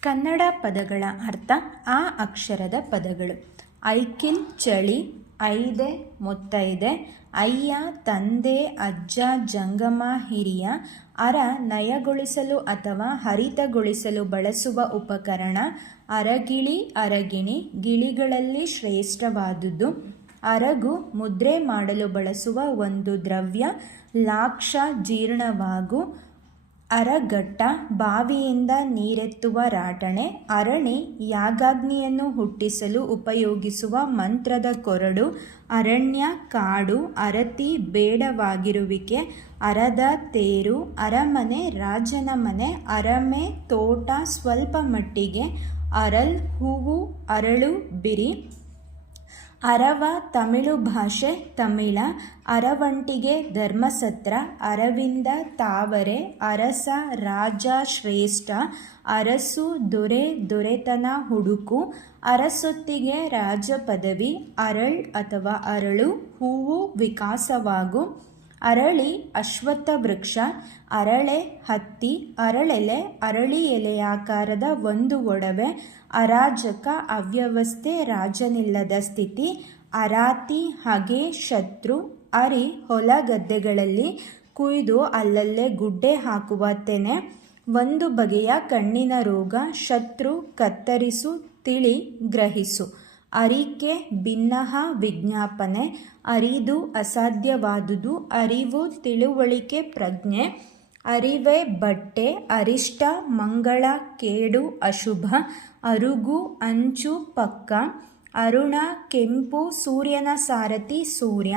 ಕನ್ನಡ ಪದಗಳ ಅರ್ಥ ಆ ಅಕ್ಷರದ ಪದಗಳು. ಐಕಿಲ್, ಚಳಿ, ಐದೆ, ಮುತ್ತೈದೆ, ಅಯ್ಯ, ತಂದೆ, ಅಜ್ಜ, ಜಂಗಮ, ಹಿರಿಯ, ಅರ, ನಯಗೊಳಿಸಲು ಅಥವಾ ಹರಿತಗೊಳಿಸಲು ಬಳಸುವ ಉಪಕರಣ ಅರಗಿಳಿ, ಅರಗಿಣಿ, ಗಿಳಿಗಳಲ್ಲಿ ಶ್ರೇಷ್ಠವಾದುದು. ಅರಗು, ಮುದ್ರೆ ಮಾಡಲು ಬಳಸುವ ಒಂದು ದ್ರವ್ಯ, ಲಾಕ್ಷ, ಜೀರ್ಣವಾಗು. ಅರಗಟ್ಟ ಬಾವಿಯಿಂದ ನೀರೆತ್ತುವ ರಾಟಣೆ, ಅರಣಿ ಯಾಗಾಗ್ನಿಯನ್ನು ಹುಟ್ಟಿಸಲು ಉಪಯೋಗಿಸುವ ಮಂತ್ರದ ಕೊರಡು, ಅರಣ್ಯ ಕಾಡು, ಅರತಿ ಬೇಡವಾಗಿರುವಿಕೆ, ಅರದ ತೇರು, ಅರಮನೆ ರಾಜನ ಮನೆ, ಅರಮೆ ತೋಟ ಸ್ವಲ್ಪ ಮಟ್ಟಿಗೆ, ಅರಲ್ ಹೂವು, ಅರಳು ಬಿರಿ ಅರವ ತಮಿಳು ಭಾಷೆ ತಮಿಳ, ಅರವಂಟಿಗೆ ಧರ್ಮಸತ್ರ, ಅರವಿಂದ ತಾವರೆ, ಅರಸ ರಾಜ ಶ್ರೇಷ್ಠ ಅರಸು ದೊರೆ ದೊರೆತನ ಹುಡುಕು, ಅರಸೊತ್ತಿಗೆ ರಾಜ ಪದವಿ ಅರಳ್ ಅಥವಾ ಅರಳು, ಹೂವು ವಿಕಾಸವಾಗು ಅರಳಿ ಅಶ್ವತ್ಥ ವೃಕ್ಷ, ಅರಳೆ ಹತ್ತಿ, ಅರಳೆಲೆ, ಅರಳಿ ಎಲೆಯಾಕಾರದ ಒಂದು ಒಡವೆ, ಅರಾಜಕ ಅವ್ಯವಸ್ಥೆ ರಾಜನಿಲ್ಲದ ಸ್ಥಿತಿ, ಅರಾತಿ, ಹಗೆ, ಶತ್ರು, ಅರಿ, ಹೊಲ ಗದ್ದೆಗಳಲ್ಲಿ ಕುಯ್ದು ಅಲ್ಲಲ್ಲೇ ಗುಡ್ಡೆ ಹಾಕುವ ತೆನೆ, ಒಂದು ಬಗೆಯ ಕಣ್ಣಿನ ರೋಗ, ಶತ್ರು ಕತ್ತರಿಸು, ತಿಳಿ ಗ್ರಹಿಸು. ಅರಿಕೆ ಭಿನ್ನಹ ವಿಜ್ಞಾಪನೆ, ಅರಿದು ಅಸಾಧ್ಯವಾದುದು, ಅರಿವು ತಿಳುವಳಿಕೆ ಪ್ರಜ್ಞೆ, ಅರಿವೆ ಬಟ್ಟೆ, ಅರಿಷ್ಟ ಮಂಗಳ ಕೇಡು ಅಶುಭ, ಅರುಗು ಅಂಚು ಪಕ್ಕ, ಅರುಣ ಕೆಂಪು ಸೂರ್ಯನ ಸಾರಥಿ ಸೂರ್ಯ,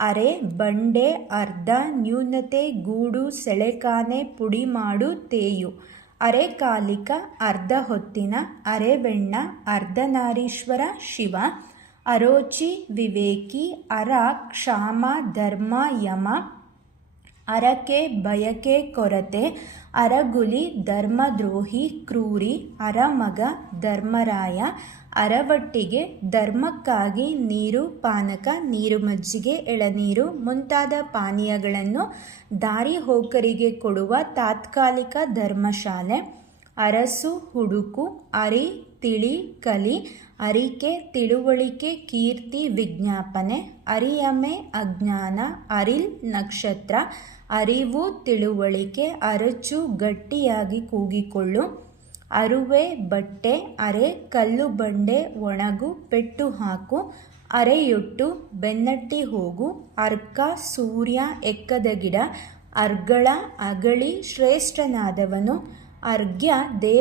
ಅರೆ ಬಂಡೆ ಅರ್ಧ, ನ್ಯೂನತೆ ಗೂಡು ಸೆಳೆಕಾನೆ ಪುಡಿಮಾಡು ತೇಯು. ಅರೆಕಾಲಿಕ ಅರ್ಧ ಹೊತ್ತಿನ ಅರೆವೆಣ್ಣ ಅರ್ಧನಾರೀಶ್ವರ ಶಿವ ಅರೋಚಿ ವಿವೇಕಿ ಅರ ಕ್ಷಾಮ ಧರ್ಮ ಯಮ ಅರಕೆ, ಬಯಕೆ, ಕೊರತೆ, ಅರಗುಲಿ, ಧರ್ಮದ್ರೋಹಿ, ಕ್ರೂರಿ, ಅರಮಗ, ಧರ್ಮರಾಯ, ಅರವಟ್ಟಿಗೆ, ಧರ್ಮಕ್ಕಾಗಿ ನೀರು, ಪಾನಕ ನೀರು ಮಜ್ಜಿಗೆ ಎಳನೀರು ಮುಂತಾದ ಪಾನೀಯಗಳನ್ನು ದಾರಿ ಹೋಕರಿಗೆ ಕೊಡುವ ತಾತ್ಕಾಲಿಕ ಧರ್ಮಶಾಲೆ. ಅರಸು, ಹುಡುಕು, ಅರಿ ತಿಳಿ ಕಲಿ, ಅರಿಕೆ, ತಿಳುವಳಿಕೆ, ಕೀರ್ತಿ, ವಿಜ್ಞಾಪನೆ, ಅರಿಯಮೆ, ಅಜ್ಞಾನ, ಅರಿಲ್, ನಕ್ಷತ್ರ, ಅರಿವು, ತಿಳುವಳಿಕೆ, ಅರಚು, ಗಟ್ಟಿಯಾಗಿ ಕೂಗಿಕೊಳ್ಳು. ಅರುವೆ, ಬಟ್ಟೆ, ಅರೆ, ಕಲ್ಲು ಬಂಡೆ, ಒಣಗು, ಪೆಟ್ಟು ಹಾಕು. ಅರೆಯುಟ್ಟು, ಬೆನ್ನಟ್ಟಿ ಹೋಗು. ಅರ್ಕ, ಸೂರ್ಯ, ಎಕ್ಕದ ಗಿಡ. ಅರ್ಗಳ, ಅಗಳಿ, ಶ್ರೇಷ್ಠನಾದವನು. ಅರ್ಘ್ಯ, ದೇವ